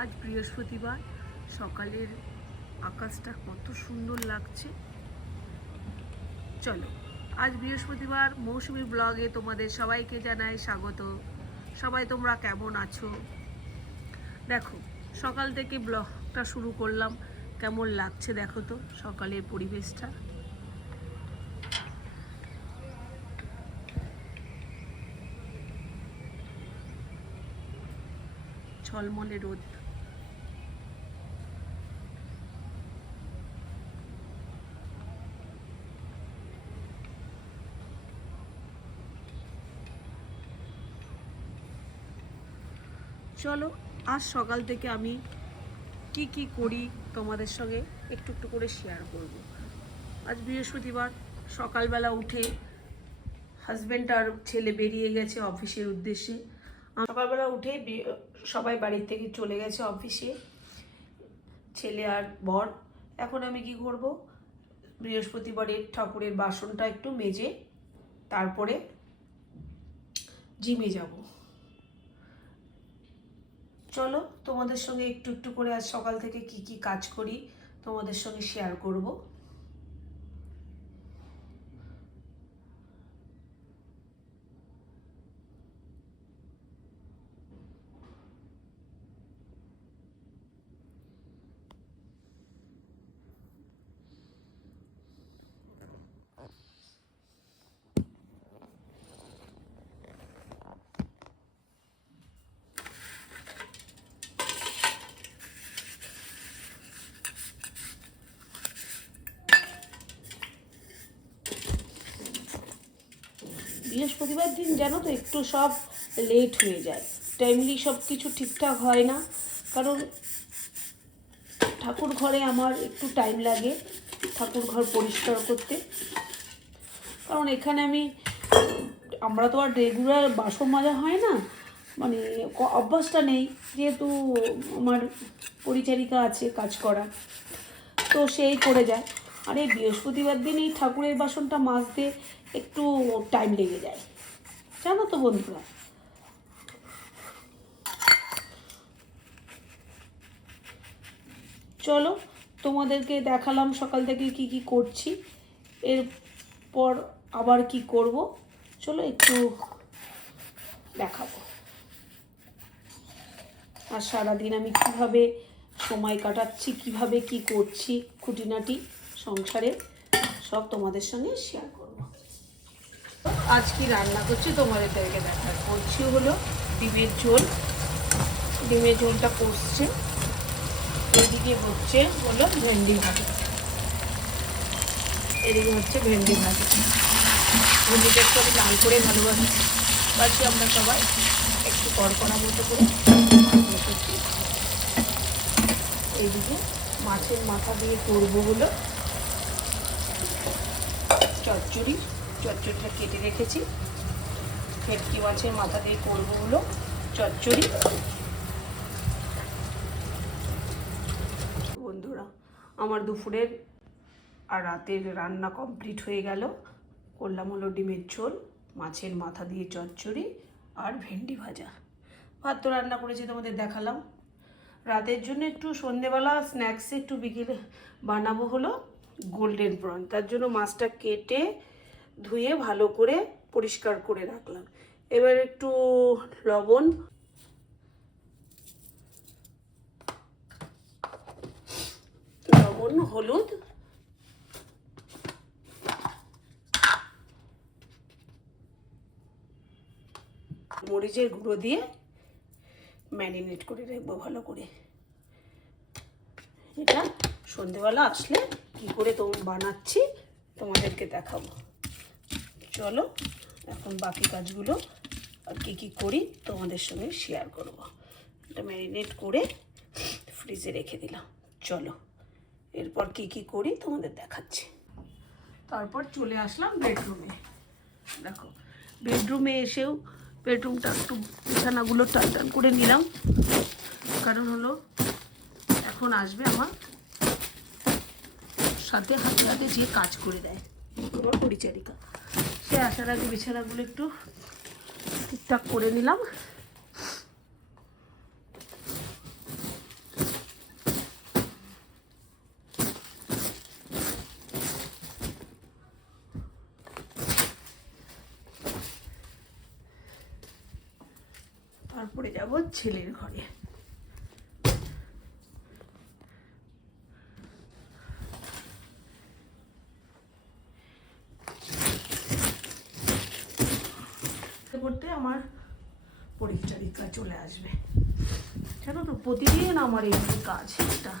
আজ বৃহস্পতিবার সকালের আকাশটা কত সুন্দর লাগছে। চলো, আজ বৃহস্পতিবার মৌসুমী ব্লগে তোমাদের সবাইকে জানাই স্বাগত। সবাই তোমরা কেমন আছো? দেখো, সকাল থেকে ব্লগটা শুরু করলাম, কেমন লাগছে দেখো তো সকালের পরিবেশটা। ঝলমলে রোদ। চলো, আজ সকাল থেকে আমি কি করি তোমাদের সঙ্গে একটু একটু করে শেয়ার করব। আজ বৃহস্পতিবার সকালবেলা উঠে হাজব্যান্ড আর ছেলে বেরিয়ে গেছে অফিসের উদ্দেশ্যে। সকালবেলা উঠে সবাই বাড়ির থেকে চলে গেছে অফিসে, ছেলে আর বর। এখন আমি কি করব, বৃহস্পতিবারের ঠাকুরের বাসনটা একটু মেজে তারপরে জিমে যাব। চলো, তোমাদের সঙ্গে একটু একটু করে আজ সকাল থেকে কি কাজ করি তোমাদের সঙ্গে শেয়ার করব। বৃহস্পতিবার দিন জানো তো একটু সব লেট হয়ে যায়, টাইমলি সব কিছু ঠিকঠাক হয় না, কারণ ঠাকুর ঘরে আমার একটু টাইম লাগে ঠাকুর ঘর পরিষ্কার করতে। কারণ এখানে আমরা তো আর রেগুলার বাসন মাজা হয় না, মানে অভ্যাসটা নেই, যেহেতু আমার পরিচারিকা আছে কাজ করা, তো সেই করে যায়। আর এই বৃহস্পতিবার দিন এই ঠাকুরের বাসনটা মাজতে একটু টাইম লেগে যায়, জানো তো বন্ধুরা। চলো, তোমাদেরকে দেখালাম সকাল থেকে কি করছি, এরপর আবার কি করব চলো একটু দেখাবো। আর সারাদিন আমি কিভাবে সময় কাটাচ্ছি, কিভাবে কি করছি, খুঁটিনাটি সংসারে সব তোমাদের সঙ্গে শেয়ার করব। আজ কি রান্না করছি তোমাদেরকে করছি হলো ডিমের ঝোল। ডিমের ঝোলটা কষছে, এদিকে হচ্ছে হলো ভেন্ডি ভাজা, এদিকে হচ্ছে ভেন্ডি ভাজা। ভেন্ডিটা একটু আমি লাল করে ভালোবাসি আমরা সবাই, একটু কড়কড়া মতো করে। এইদিকে মাছের মাথা দিয়ে করবো হলো চচ্চড়িটা কেটে রেখেছি, ভেটকি মাছের মাথা দিয়ে করবো হলো চচ্চড়ি। বন্ধুরা, আমার দুপুরের আর রাতের রান্না কমপ্লিট হয়ে গেল। করলাম হলো ডিমের ঝোল, মাছের মাথা দিয়ে চচ্চড়ি আর ভেন্ডি ভাজা। ভাত তো রান্না করেছি তোমাদের দেখালাম। রাতের জন্য একটু সন্ধেবেলা স্ন্যাক্সে একটু বিকেলে বানাবো হলো গোল্ডেন প্রন। তার জন্য মাছটা কেটে ধুয়ে ভালো করে পরিষ্কার করে রাখলাম। এবার একটু লবণ, হলুদ, মরিচের গুঁড়ো দিয়ে ম্যারিনেট করে রাখবো ভালো করে। এটা সন্ধেবেলা আসলে কি করে বানাচ্ছি তোমাদেরকে দেখাবো। চলো, এখন বাকি কাজগুলো আর কি করি তোমাদের সঙ্গে শেয়ার করব। এটা ম্যারিনেট করে ফ্রিজে রেখে দিলাম। চলো, এরপর কি করি তোমাদের দেখাচ্ছি। তারপর চলে আসলাম বেডরুমে। দেখো, বেডরুমে এসেও বেডরুমটা একটু বিছানাগুলো টান করে নিলাম, কারণ হলো এখন আসবে আমার সাথে হাতে যে কাজ করে দেয় আমার পরিচারিকা, সে আসার আগে বিছানাগুলো একটু ঠিকঠাক করে নিলাম। তারপরে যাব ছেলের ঘরে। করতে আমার পরিচারিকা চলে আসবে, জানো তো প্রতিদিন আমার এই কাজ এটা।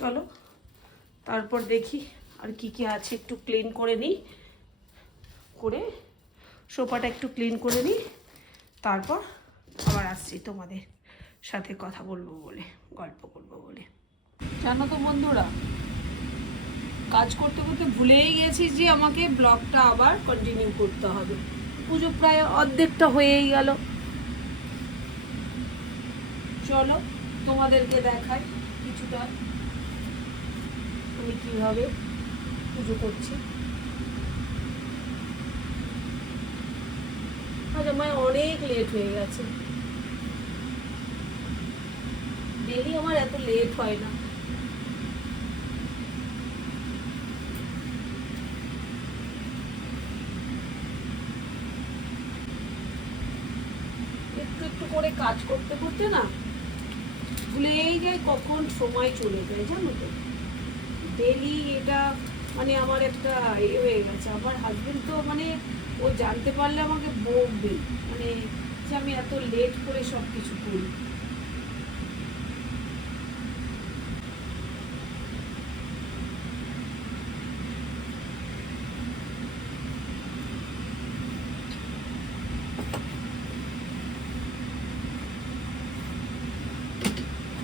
চলো তারপর দেখি আর কি কি আছে, একটু ক্লিন করে নিই, করে সোফাটা একটু ক্লিন করে নিই, তারপর আবার আসছি তোমাদের সাথে কথা বলবো বলে, গল্প করবো বলে। জানো তো বন্ধুরা, কাজ করতে করতে ভুলেই গেছি যে আমাকে ব্লগটা আবার কন্টিনিউ করতে হবে। পুজো প্রায় অর্ধেকটা হয়েই গেল। চলো তোমাদেরকে দেখাই কিছুটা আমি কিভাবে পুজো করছি। আজ আমার অনেক লেট হয়ে গেছে, ডেলি আমার এত লেট হয় না। একটু একটু করে কাজ করতে করতে না ভুলেই যায় কখন সময় চলে যায়, জানো তো। ডেলি এটা মানে আমার একটা হয়ে গেছে। আমার হাজবেন্ড তো মানে ও জানতে পারলে আমাকে বকবে, মানে যে আমি এত লেট করে সব কিছু করি।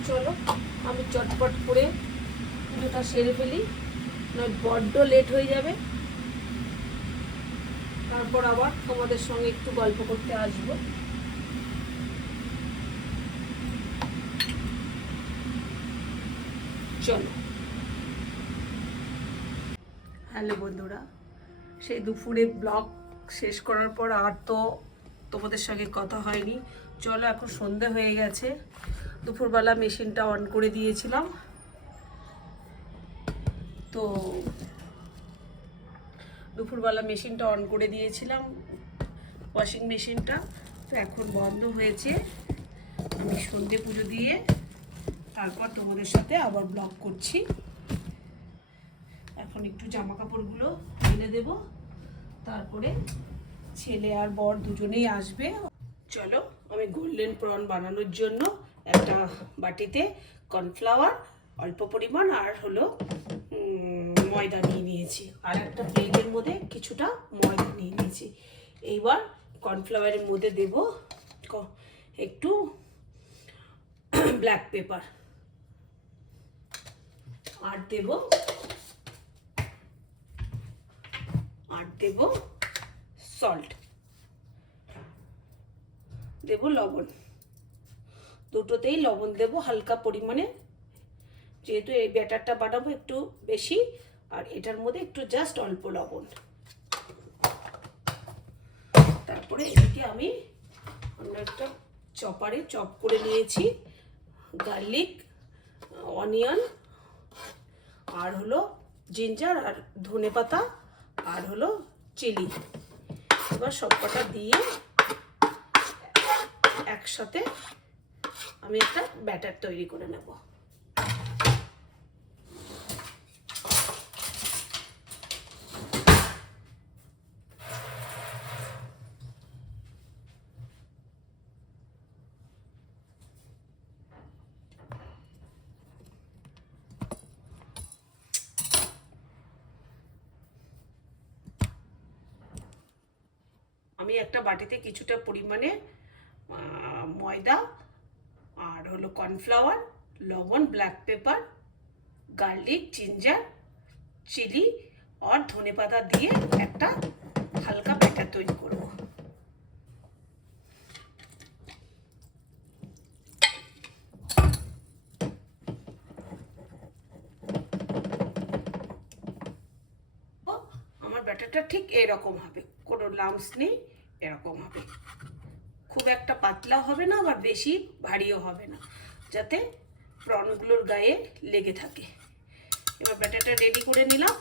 চলো আমি চটপট করে পুজোটা সেরে ফেলি, নয় বড্ড লেট হয়ে যাবে। তারপর আবার তোমাদের সঙ্গে একটু গল্প করতে আসবো। চলো। হ্যালো বন্ধুরা, সেই দুপুরে ব্লগ শেষ করার পর আর তো তোমাদের সঙ্গে কথা হয়নি। চলো এখন সন্ধে হয়ে গেছে। দুপুরবেলা মেশিনটা অন করে দিয়েছিলাম, তো দুপুরবেলা মেশিনটা অন করে দিয়েছিলাম, ওয়াশিং মেশিনটা। তো এখন বন্ধ হয়েছে। আমি সন্ধে পুজো দিয়ে তারপর তোমাদের সাথে আবার ব্লগ করছি। এখন একটু জামা কাপড়গুলো মেলে দেব, তারপরে ছেলে আর বর দুজনেই আসবে। চলো আমি গোল্ডেন প্রন বানানোর জন্য একটা বাটিতে কর্নফ্লাওয়ার অল্প পরিমাণ আর হলো ময়দা নিয়ে নিয়েছি, আর একটা প্লেটের মধ্যে কিছুটা ময়দা নিয়ে নিয়েছি। এইবার কর্নফ্লাওয়ারের মধ্যে দেব একটু ব্ল্যাক পেপার, আর দেব সল্ট, দেব লবণ। দুটোতেই লবণ দেব হালকা পরিমাণে, যেহেতু এই ব্যাটারটা বানাবো একটু বেশি, আর এটার মধ্যে একটু জাস্ট অল্প লবণ। তারপরে এদিকে আমি অন্য একটা চপারে চপ করে নিয়েছি গার্লিক, অনিয়ন, আর হলো জিঞ্জার, আর ধনেপাতা, আর হলো চিলি। এবার সবকটা দিয়ে একসাথে আমি একটা ব্যাটার তৈরি করে নেব। আমি একটা বাটিতে কিছুটা পরিমাণে ময়দা, আর হলো কর্নফ্লাওয়ার, লবণ, black pepper, garlic, ginger, chilli আর ধনেপাতা দিয়ে একটা হালকা ব্যাটার তৈরি করব। আমার ব্যাটারটা ঠিক এরকম হবে, কোনো লাম্পস নেই, এরকম হবে। খুব একটা পাতলা হবে না, আবার বেশি ভারীও হবে না, যাতে প্রনগুলোর গায়ে লেগে থাকে। এবার ব্যাটারটা রেডি করে নিলাম।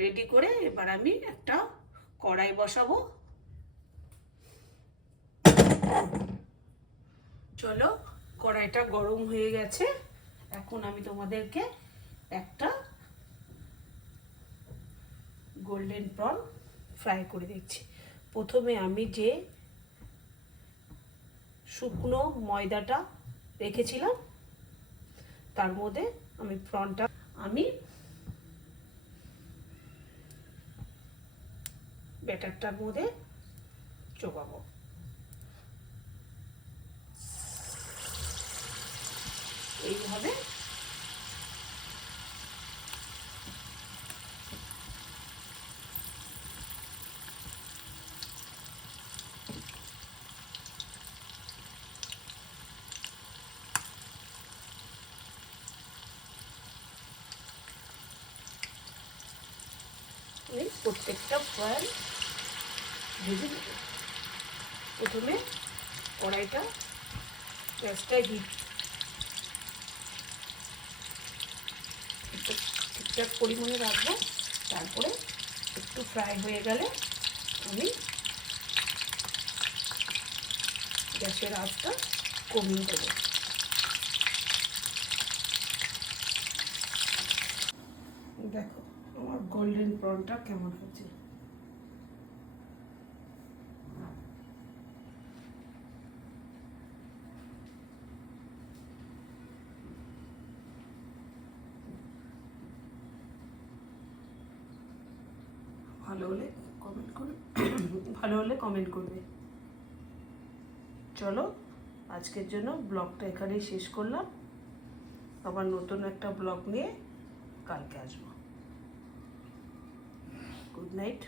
রেডি করে এবার আমি একটা কড়াই বসাবো। চলো, কড়াইটা গরম হয়ে গেছে। এখন আমি তোমাদেরকে একটা গোল্ডেন প্রন ফ্রাই করে দিচ্ছি। প্রথমে আমি যে শুকনো ময়দাটা রেখেছিলাম তার মধ্যে আমি প্রনটা ব্যাটারটার মধ্যে চোবাবো। এইভাবে আমি প্রত্যেকটা প্রন ভেজে নেব। প্রথমে কড়াইটা গ্যাসটা হিট ঠিকঠাক পরিমাণে রাখবো। তারপরে একটু ফ্রাই হয়ে গেলে আমি গ্যাসের আঁচটা কমিয়ে দেবো। দেখো আমার গোল্ডেন প্রনটা কেমন হচ্ছে। ভালো হলে কমেন্ট করবে, ভালো হলে কমেন্ট করবে। চলো, আজকের জন্য ব্লগটা এখানেই শেষ করলাম। আবার নতুন একটা ব্লগ নিয়ে কালকে আসবো। Good night.